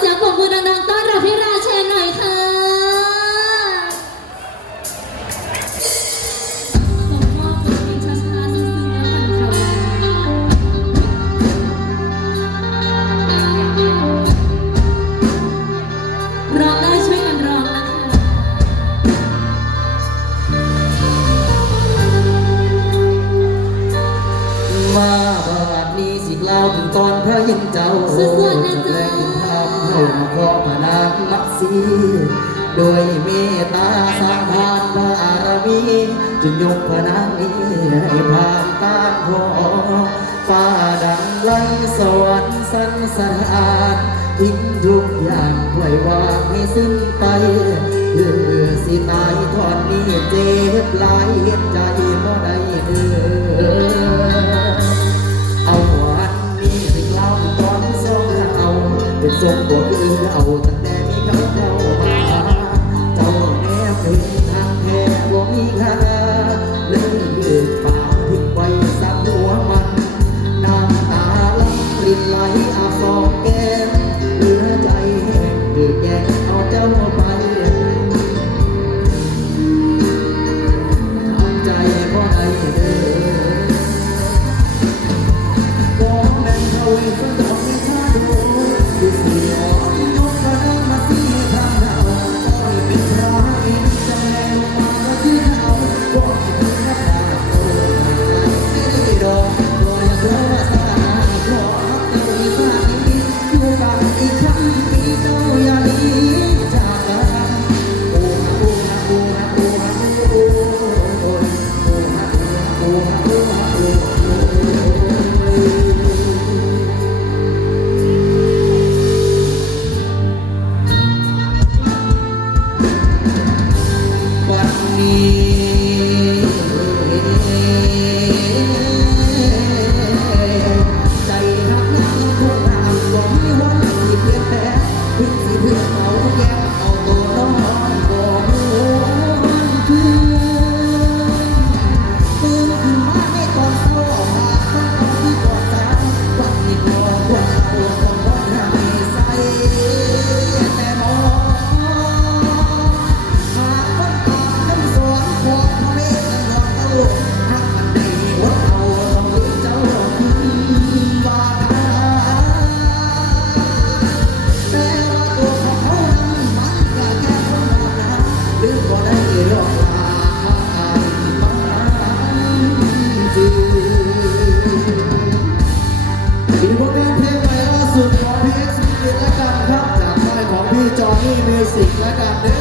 เสียงปรบมือดังๆต้อนรับพี่ราเชนหน่อยค่ะร้ได้ช่วยกันร้องนะคะ มาบาดนี้สิกล่าวถึงตอนพระเห็นเจ้าสุดๆนะจ๊ะ และ งของพนางลักษีโดยเมตตาสร้างทานบารมีจึงยกพนางนี้ให้ผ่านต้านพอฟ้าดังลัสวรรค์สันสถานทิ้งทุกอย่างปล่อยวางให้สิ้นไปเคือสิตายทอนนี้เจ็บหลายใจเพราะใดเออ เป็นทรงตัวคือเอาตั้งแต่มีเขาเจ้ามาเจ้าแนบเป็นทางแท้บ่มีค่า สิบแล้วกันเด้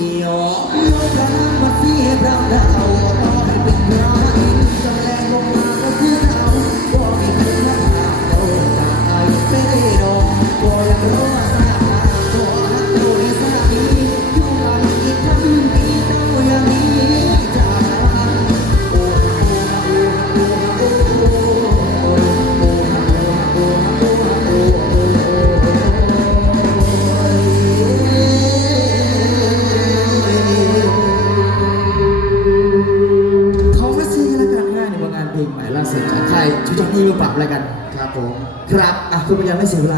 よ。 ที่ดูปรับแล้วกัน ครับผม ครับ อะเพื่เป็นการไม่เสียเวลา